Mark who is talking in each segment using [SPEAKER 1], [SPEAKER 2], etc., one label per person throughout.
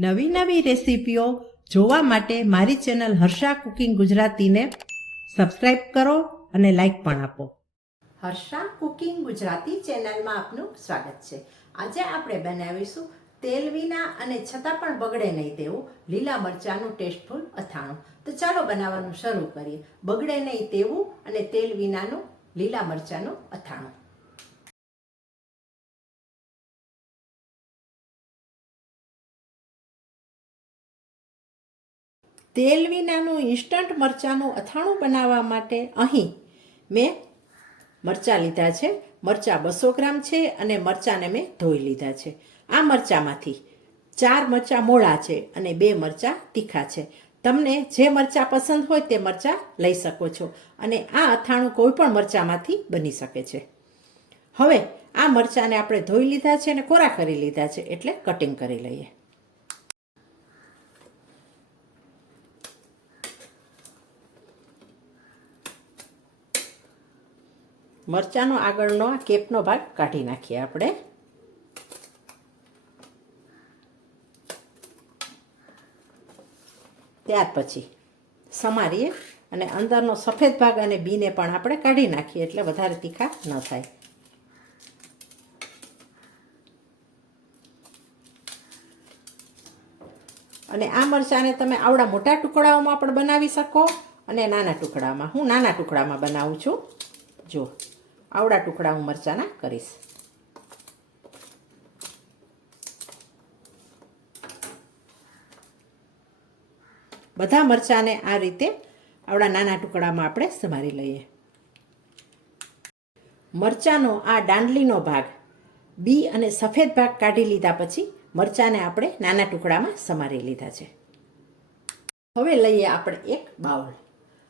[SPEAKER 1] નવી નવી રેસીપીઓ જોવા માટે મારી ચેનલ હર્ષા કુકિંગ ગુજરાતીને સબસ્ક્રાઇબ કરો અને લાઈક પણ આપો. હર્ષા કુકિંગ ગુજરાતી ચેનલમાં આપનું સ્વાગત છે. આજે આપણે બનાવીશું તેલ વિના અને છતાં પણ બગડે નહીં તેવું લીલા મરચાંનું ટેસ્ટફુલ અથાણું. તો ચાલો બનાવવાનું શરૂ કરીએ. બગડે નહીં તેવું અને તેલ વિનાનું લીલા મરચાંનું અથાણું. તેલ વિનાનું ઇન્સ્ટન્ટ મરચાંનું અથાણું બનાવવા માટે અહીં મેં મરચાં લીધા છે. મરચાં બસો ગ્રામ છે અને મરચાંને મેં ધોઈ લીધા છે. આ મરચાંમાંથી ચાર મરચાં મોળા છે અને બે મરચાં તીખા છે. તમને જે મરચાં પસંદ હોય તે મરચાં લઈ શકો છો અને આ અથાણું કોઈ પણ મરચાંમાંથી બની શકે છે. હવે આ મરચાંને આપણે ધોઈ લીધા છે અને કોરા કરી લીધા છે એટલે કટિંગ કરી લઈએ. મરચાંનો આગળનો આ કેપનો ભાગ કાઢી નાખીએ આપણે. ત્યાર પછી સમારીએ અને અંદરનો સફેદ ભાગ અને બીને પણ આપણે કાઢી નાખીએ એટલે વધારે તીખા ન થાય. અને આ મરચાંને તમે આવડા મોટા ટુકડાઓમાં પણ બનાવી શકો અને નાના ટુકડામાં. હું નાના ટુકડામાં બનાવું છું. જો આવડા ટુકડા હું મરચાંના કરીશ. બધા મરચાંને આ રીતે આવડા નાના ટુકડામાં આપણે સમારી લઈએ. મરચાંનો આ દાંડલીનો ભાગ બી અને સફેદ ભાગ કાઢી લીધા પછી મરચાંને આપણે નાના ટુકડામાં સમારી લીધા છે. હવે લઈએ આપણે એક બાઉલ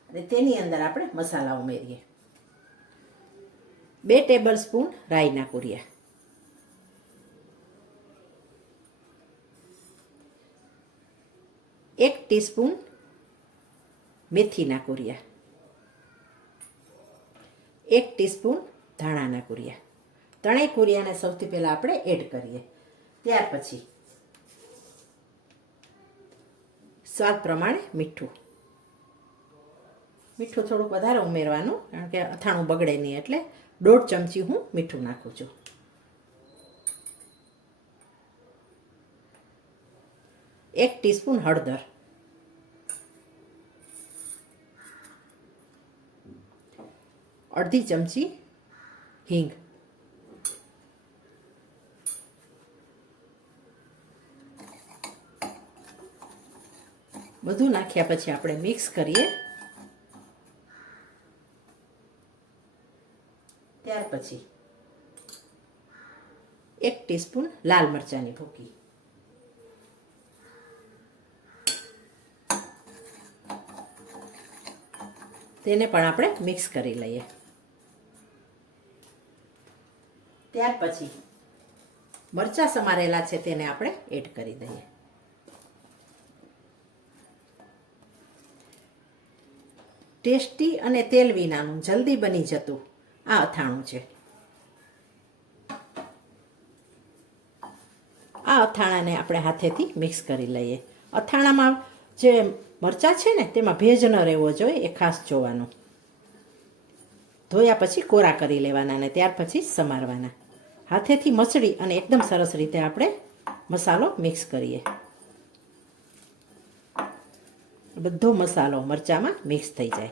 [SPEAKER 1] અને તેની અંદર આપણે મસાલા ઉમેરીએ. બે ટેબલ સ્પૂન રાઈના કુરિયા. એક ટીસ્પૂન મેથીના કુરિયા. એક ટીસ્પૂન ધાણાના કુરિયા. ત્રણેય કુરિયાને સૌથી પહેલાં આપણે એડ કરીએ. ત્યાર પછી સ્વાદ પ્રમાણે મીઠું. મીઠું થોડુંક વધારે ઉમેરવાનું, કારણ કે અથાણું બગડે નહીં એટલે દોઢ ચમચી હું મીઠું નાખું છું. એક ટીસ્પૂન હળદર. અડધી ચમચી હિંગ. બધું નાખ્યા પછી આપણે મિક્સ કરીએ. ત્યાર પછી એક ટીસ્પૂન લાલ મરચાંની ભૂકી. તેને પણ આપણે મિક્સ કરી લઈએ. ત્યાર પછી મરચાં સમારેલા છે તેને આપણે એડ કરી દઈએ. ટેસ્ટી અને તેલ વિનાનું જલ્દી બની જતું આ અથાણું છે. આ અથાણાને આપણે હાથેથી મિક્સ કરી લઈએ. અથાણામાં જે મરચાં છે ને, તેમાં ભેજ ન રહેવો જોઈએ, એ ખાસ જોવાનું. ધોયા પછી કોરા કરી લેવાના ને ત્યાર પછી સમારવાના. હાથેથી મસળી અને એકદમ સરસ રીતે આપણે મસાલો મિક્સ કરીએ. બધો મસાલો મરચાંમાં મિક્સ થઈ જાય.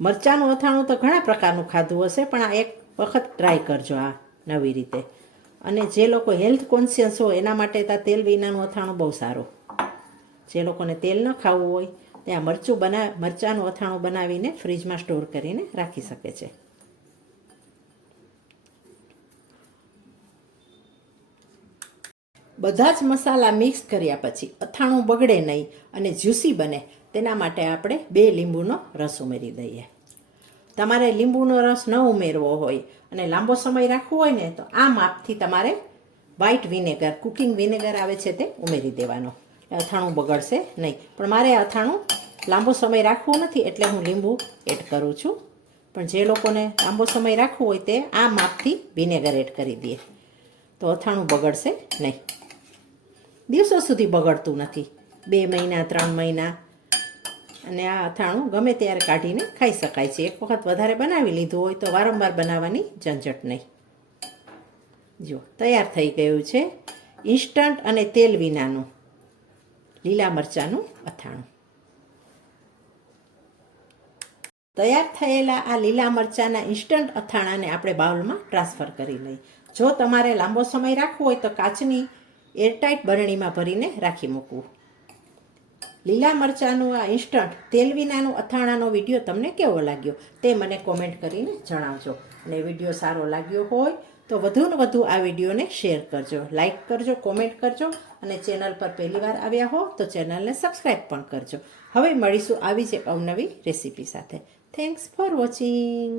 [SPEAKER 1] મરચાંનું અથાણું તો ઘણા પ્રકારનું ખાધું હશે, પણ આ એક વખત ટ્રાય કરજો આ નવી રીતે. અને જે લોકો હેલ્થ કોન્શિયસ હોય, એના માટે તો તેલ વિનાનું અથાણું બહુ સારું. જે લોકોને તેલ ન ખાવું હોય, ત્યાં મરચું બના, મરચાંનું અથાણું બનાવીને ફ્રીજમાં સ્ટોર કરીને રાખી શકે છે. બધા જ મસાલા મિક્સ કર્યા પછી અથાણું બગડે નહીં અને જ્યુસી બને. તેના માટે આપણે બે લીંબુનો રસ ઉમેરી દઈએ. તમારે લીંબુનો રસ ન ઉમેરવો હોય અને લાંબો સમય રાખવો હોય ને, તો આ માપથી તમારે વ્હાઇટ વિનેગર કુકિંગ વિનેગર આવે છે તે ઉમેરી દેવાનો. અથાણું બગડશે નહીં. પણ મારે અથાણું લાંબો સમય રાખવું નથી, એટલે હું લીંબુ એડ કરું છું. પણ જે લોકોને લાંબો સમય રાખવો હોય તે આ માપથી વિનેગર એડ કરી દે તો અથાણું બગડશે નહીં. દિવસો સુધી બગડતું નથી. બે મહિના, ત્રણ મહિના અને આ અથાણું ગમે ત્યારે કાઢીને ખાઈ શકાય છે. એક વખત વધારે બનાવી લીધું હોય તો વારંવાર બનાવવાની ઝંઝટ નહીં. જો તૈયાર થઈ ગયું છે ઇન્સ્ટન્ટ અને તેલ વિનાનું, લીલા મરચાંનું અથાણું. તૈયાર થયેલા આ લીલા મરચાંના ઇન્સ્ટન્ટ અથાણાને આપણે બાઉલમાં ટ્રાન્સફર કરી લઈએ. જો તમારે લાંબો સમય રાખવો હોય તો કાચની એરટાઇટ બરણીમાં ભરીને રાખી મૂકવું. લીલા મરચાંનું આ ઇન્સ્ટન્ટ તેલ વિનાનું અથાણાનો વીડિયો તમને કેવો લાગ્યો તે મને કોમેન્ટ કરીને જણાવજો. અને વીડિયો સારો લાગ્યો હોય તો વધુને વધુ આ વિડીયોને શેર કરજો. લાઇક કરજો કોમેન્ટ કરજો અને ચેનલ પર પહેલીવાર આવ્યા હો તો ચેનલને સબસ્ક્રાઈબ પણ કરજો. હવે મળીશું આવી જ એક અવનવી રેસીપી સાથે. Thanks for watching